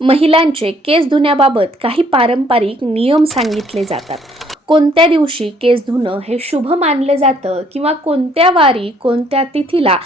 महिलांचे केस धुण्याबाबत काही पारंपरिक नियम सांगितले जातात. कोणत्या दिवशी केस धुणं हे शुभ मानलं जातं किंवा कोणत्या वारी कोणत्या तिथीला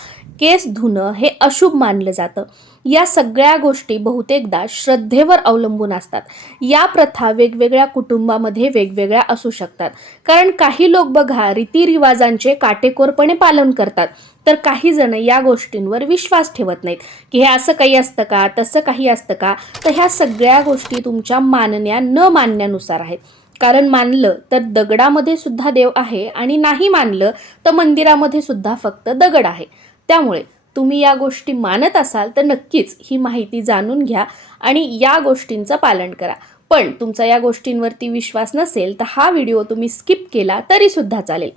केस धुणं हे अशुभ मानलं जातं? या सगळ्या गोष्टी बहुतेकदा श्रद्धेवर अवलंबून असतात. या प्रथा वेगवेगळ्या कुटुंबामध्ये वेगवेगळ्या असू शकतात. कारण काही लोक बघा रीतिरिवाजांचे काटेकोरपणे पालन करतात. तर काही जण या गोष्टींवर विश्वास ठेवत नाहीत की हे असं काही असतं का तसं काही असतं का? तर ह्या सगळ्या गोष्टी तुमच्या मानण्या न मानण्यानुसार आहेत. कारण मानलं तर दगडामध्ये सुद्धा देव आहे आणि नाही मानलं तर मंदिरामध्ये सुद्धा फक्त दगड आहे. त्यामुळे तुम्ही या गोष्टी मानत असाल तर नक्कीच ही माहिती जाणून घ्या आणि या गोष्टींचं पालन करा. पण तुमचा या गोष्टींवरती विश्वास नसेल तर हा व्हिडिओ तुम्ही स्किप केला तरीसुद्धा चालेल.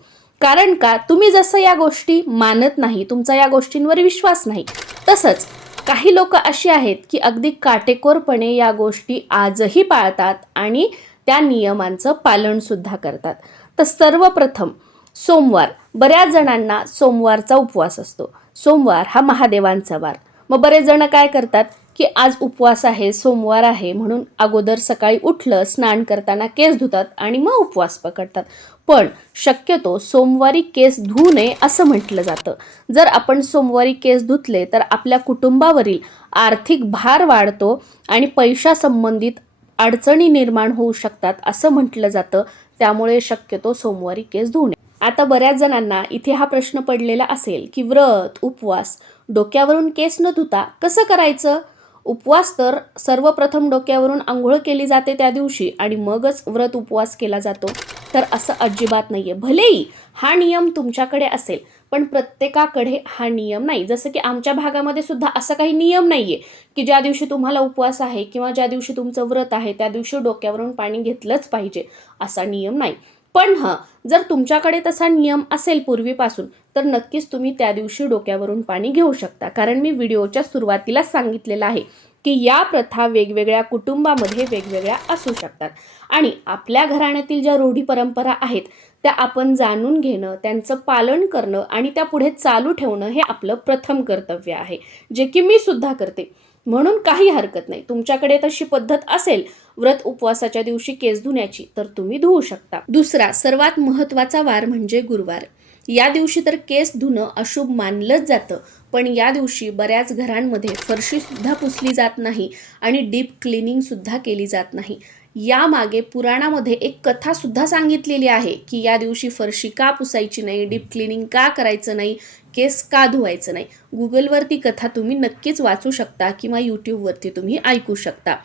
कारण का? तुम्ही जसं या गोष्टी मानत नाही तुमचा या गोष्टींवर विश्वास नाही. तसंच काही लोक अशी आहेत की अगदी काटेकोरपणे या गोष्टी आजही पाळतात आणि त्या नियमांचं पालनसुद्धा करतात. तर सर्वप्रथम सोमवार बऱ्याच जणांना सोमवारचा उपवास असतो. सोमवार हा महादेवांचा वार. मग बरेच जण काय करतात की आज उपवास आहे सोमवार आहे म्हणून अगोदर सकाळी उठलं स्नान करताना केस धुतात आणि मग उपवास पकडतात. पण शक्यतो सोमवारी केस धुऊ नये असं म्हटलं जातं. जर आपण सोमवारी केस धुतले तर आपल्या कुटुंबावरील आर्थिक भार वाढतो आणि पैशासंबंधित अडचणी निर्माण होऊ शकतात असं म्हटलं जातं. त्यामुळे शक्यतो सोमवारी केस धुणे आता बऱ्याच जणांना इथे हा प्रश्न पडलेला असेल की व्रत उपवास डोक्यावरून केस न धुता कसं करायचं? उपवास तर सर्वप्रथम डोक्यावरून आंघोळ केली जाते त्या दिवशी आणि मगच व्रत उपवास केला जातो. तर असं अजिबात नाही आहे भलेही हा नियम तुमच्याकडे असेल पण प्रत्येकाकडे हा नियम नाही. जसं की आमच्या भागामध्ये सुद्धा असं काही नियम नाही आहे की ज्या दिवशी तुम्हाला उपवास आहे किंवा ज्या दिवशी तुमचं व्रत आहे त्या दिवशी डोक्यावरून पाणी घेतलंच पाहिजे असा नियम नाही. पण हां जर तुमच्याकडे तसा नियम असेल पूर्वीपासून तर नक्कीच तुम्ही त्या दिवशी डोक्यावरून पाणी घेऊ शकता. कारण मी व्हिडिओच्या सुरुवातीलाच सांगितलेलं आहे की या प्रथा वेगवेगळ्या कुटुंबामध्ये वेगवेगळ्या असू शकतात. आणि आपल्या घराण्यातील ज्या रूढी परंपरा आहेत त्या आपण जाणून घेणं त्यांचं पालन करणं आणि त्या पुढे चालू ठेवणं हे आपलं प्रथम कर्तव्य आहे जे की मी सुद्धा करते. म्हणून काही हरकत नाही. तुमच्याकडे तशी पद्धत असेल व्रत उपवासाच्या दिवशी केस धुण्याची तर तुम्ही धुवू शकता. दुसरा सर्वात महत्त्वाचा वार म्हणजे गुरुवार. या दिवशी तर केस धुणं अशुभ मानलंच जातं पण या दिवशी बऱ्याच घरांमध्ये फरशीसुद्धा पुसली जात नाही आणि डीप क्लिनिंगसुद्धा केली जात नाही. यामागे पुराणामध्ये एक कथासुद्धा सांगितलेली आहे की या दिवशी फरशी का पुसायची नाही डीप क्लिनिंग का करायचं नाही केस का धुवायचं नाही? गुगलवरती कथा तुम्ही नक्कीच वाचू शकता किंवा यूट्यूबवरती तुम्ही ऐकू शकता.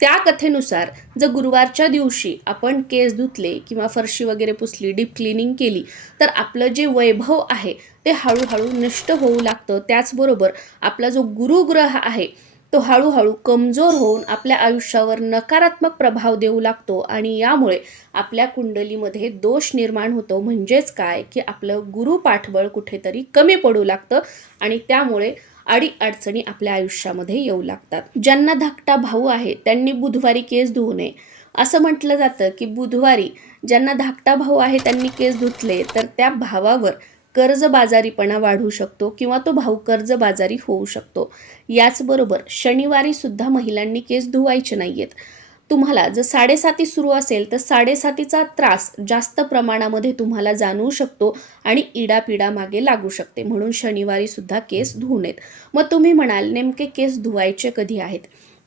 त्या कथेनुसार जर गुरुवारच्या दिवशी आपण केस धुतले किंवा फरशी वगैरे पुसली डीप क्लिनिंग केली तर आपलं जे वैभव आहे ते हळूहळू नष्ट होऊ लागतं. त्याचबरोबर आपला जो गुरुग्रह आहे तो हळूहळू कमजोर होऊन आपल्या आयुष्यावर नकारात्मक प्रभाव देऊ लागतो आणि यामुळे आपल्या कुंडलीमध्ये दोष निर्माण होतो. म्हणजेच काय? की आपलं गुरु पाठबळ कुठेतरी कमी पडू लागतं आणि त्यामुळे अडी अडचणी आपल्या आयुष्यामध्ये येऊ लागतात. ज्यांना धाकटा भाऊ आहे त्यांनी बुधवारी केस धुवू नये. असं म्हटलं जातं की बुधवारी ज्यांना धाकटा भाऊ आहे त्यांनी केस धुतले तर त्या भावावर कर्जबाजारीपणा वाढू शकतो किंवा तो भाऊ कर्जबाजारी होऊ शकतो. याचबरोबर शनिवारी सुद्धा महिलांनी केस धुवायचे नाही आहेत तुम्हाला जर साडेसाती सुरू असेल तर साडेसातीचा त्रास जास्त प्रमाणामध्ये तुम्हाला जाणवू शकतो आणि इडापिडा मागे लागू शकते. म्हणून शनिवारी सुद्धा केस धुवू नयेत. मग तुम्ही म्हणाल नेमके केस धुवायचे कधी आहेत?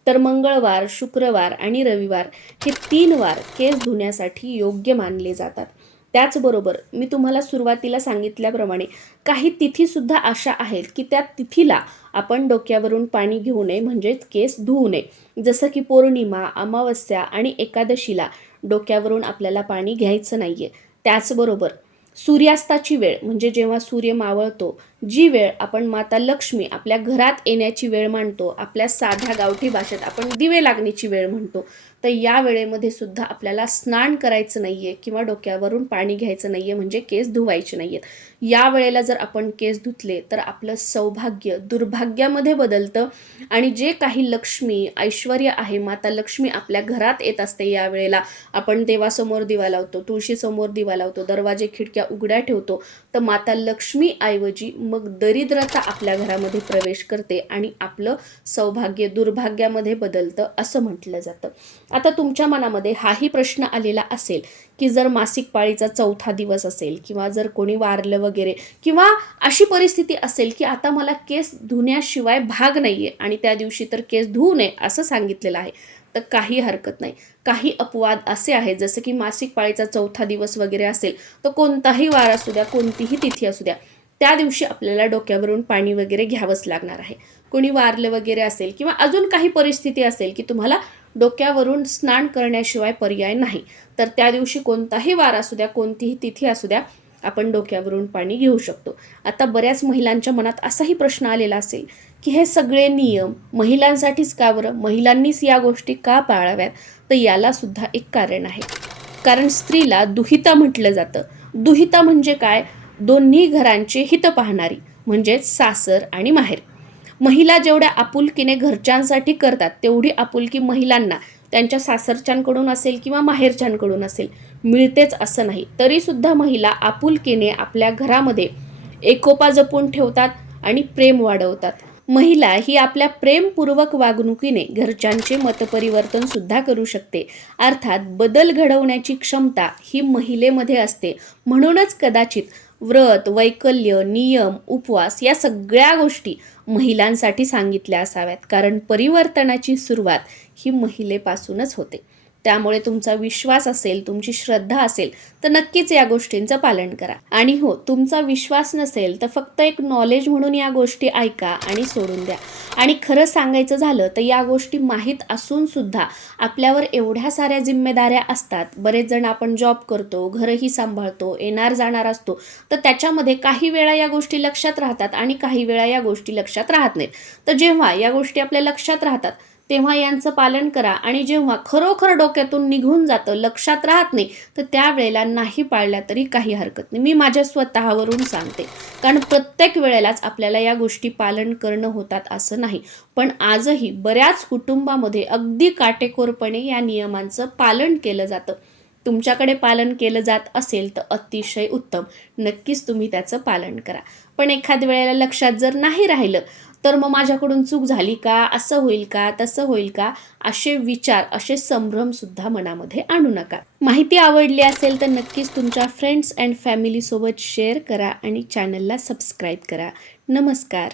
तर मंगळवार शुक्रवार आणि रविवार हे तीन वार केस धुण्यासाठी योग्य मानले जातात. त्याचबरोबर मी तुम्हाला सुरुवातीला सांगितल्याप्रमाणे काही तिथीसुद्धा अशा आहेत की त्या तिथीला आपण डोक्यावरून पाणी घेऊ नये म्हणजेच केस धुवू नये. जसं की पौर्णिमा अमावस्या आणि एकादशीला डोक्यावरून आपल्याला पाणी घ्यायचं नाही आहे त्याचबरोबर सूर्यास्ताची वेळ म्हणजे जेव्हा सूर्य मावळतो जी वेळ आपण माता लक्ष्मी आपल्या घरात येण्याची वेळ मानतो आपल्या साध्या गावठी भाषेत आपण दिवे लागण्याची वेळ म्हणतो तर या वेळेमध्ये सुद्धा आपल्याला स्नान करायचं नाही आहे किंवा डोक्यावरून पाणी घ्यायचं नाही आहे म्हणजे केस धुवायचे नाही आहेत या वेळेला जर आपण केस धुतले तर आपलं सौभाग्य दुर्भाग्यामध्ये बदलतं आणि जे काही लक्ष्मी ऐश्वर आहे माता लक्ष्मी आपल्या घरात येत असते या वेळेला आपण देवासमोर दिवा लावतो तुळशीसमोर दिवा लावतो दरवाजे खिडक्या उघड्या ठेवतो तर माता लक्ष्मी ऐवजी मग दरिद्रता आपल्या घरामध्ये प्रवेश करते आणि आपलं सौभाग्य दुर्भाग्यामध्ये बदलतं असं म्हटलं जातं. आता तुमच्या मनामध्ये हाही प्रश्न आलेला असेल की जर मासिक पाळीचा चौथा दिवस असेल किंवा जर कोणी वारलं वगैरे किंवा अशी परिस्थिती असेल की आता मला केस धुण्याशिवाय भाग नाही आहे आणि त्या दिवशी तर केस धुवू नये असं सांगितलेलं आहे तर काही हरकत नाही. काही अपवाद असे आहेत जसं की मासिक पाळीचा चौथा दिवस वगैरे असेल तर कोणताही वार असू द्या कोणतीही तिथी असू द्या त्या दिवशी आपल्याला डोक्यावरून पाणी वगैरे घ्यावंच लागणार आहे. कोणी वारलं वगैरे असेल किंवा अजून काही परिस्थिती असेल की तुम्हाला डोक्यावरून स्नान करण्याशिवाय पर्याय नाही तर त्या दिवशी कोणताही वार असू द्या कोणतीही तिथी असू द्या आपण डोक्यावरून पाणी घेऊ शकतो. आता बऱ्याच महिलांच्या मनात असाही प्रश्न आलेला असेल की हे सगळे नियम महिलांसाठीच का बरं? महिलांनीच या गोष्टी का पाळाव्यात? तर यालासुद्धा एक कारण आहे. कारण स्त्रीला दुहिता म्हटलं जातं. दुहिता म्हणजे काय? दोन्ही घरांचे हित पाहणारी म्हणजेच सासर आणि माहेर. महिला जेवढ्या आपुलकीने घरच्यांसाठी करतात तेवढी आपुलकी महिलांना त्यांच्या सासरच्यांकडून असेल किंवा माहेरच्यांकडून असेल मिळतेच असं नाही. तरीसुद्धा महिला आपुलकीने आपल्या घरामध्ये एकोपा जपून ठेवतात आणि प्रेम वाढवतात. महिला ही आपल्या प्रेमपूर्वक वागणुकीने घरच्यांचे मतपरिवर्तन सुद्धा करू शकते. अर्थात बदल घडवण्याची क्षमता ही महिलेमध्ये असते. म्हणूनच कदाचित व्रत वैकल्य नियम उपवास या सगळ्या गोष्टी महिलांसाठी सांगितल्या असाव्यात. कारण परिवर्तनाची सुरुवात ही महिलेपासूनच होते. त्यामुळे तुमचा विश्वास असेल तुमची श्रद्धा असेल तर नक्कीच या गोष्टींचं पालन करा. आणि हो तुमचा विश्वास नसेल तर फक्त एक नॉलेज म्हणून या गोष्टी ऐका आणि सोडून द्या. आणि खरं सांगायचं झालं तर या गोष्टी माहीत असून सुद्धा आपल्यावर एवढ्या साऱ्या जिम्मेदाऱ्या असतात. बरेच जण आपण जॉब करतो घरही सांभाळतो येणार जाणार असतो तर त्याच्यामध्ये काही वेळा या गोष्टी लक्षात राहतात आणि काही वेळा या गोष्टी लक्षात राहत नाहीत. तर जेव्हा या गोष्टी आपल्या लक्षात राहतात तेव्हा यांचं पालन करा. आणि जेव्हा खरोखर डोक्यातून निघून जातं लक्षात राहत नाही तर त्यावेळेला नाही पाळल्या तरी काही हरकत नाही. मी माझ्या स्वतःवरून सांगते. कारण प्रत्येक वेळेलाच आपल्याला या गोष्टी पालन करणं होतात असं नाही. पण आजही बऱ्याच कुटुंबामध्ये अगदी काटेकोरपणे या नियमांचं पालन केलं जातं. तुमच्याकडे पालन केलं जात असेल तर अतिशय उत्तम. नक्कीच तुम्ही त्याचं पालन करा. पण एखाद्या वेळेला लक्षात जर नाही राहिलं तर मग माझ्याकडून चूक झाली का? असं होईल का? तसं होईल का? असे विचार असे संभ्रमसुद्धा मनामध्ये आणू नका. माहिती आवडली असेल तर नक्कीच तुमच्या फ्रेंड्स अँड फॅमिलीसोबत शेअर करा आणि चॅनलला सबस्क्राईब करा. नमस्कार.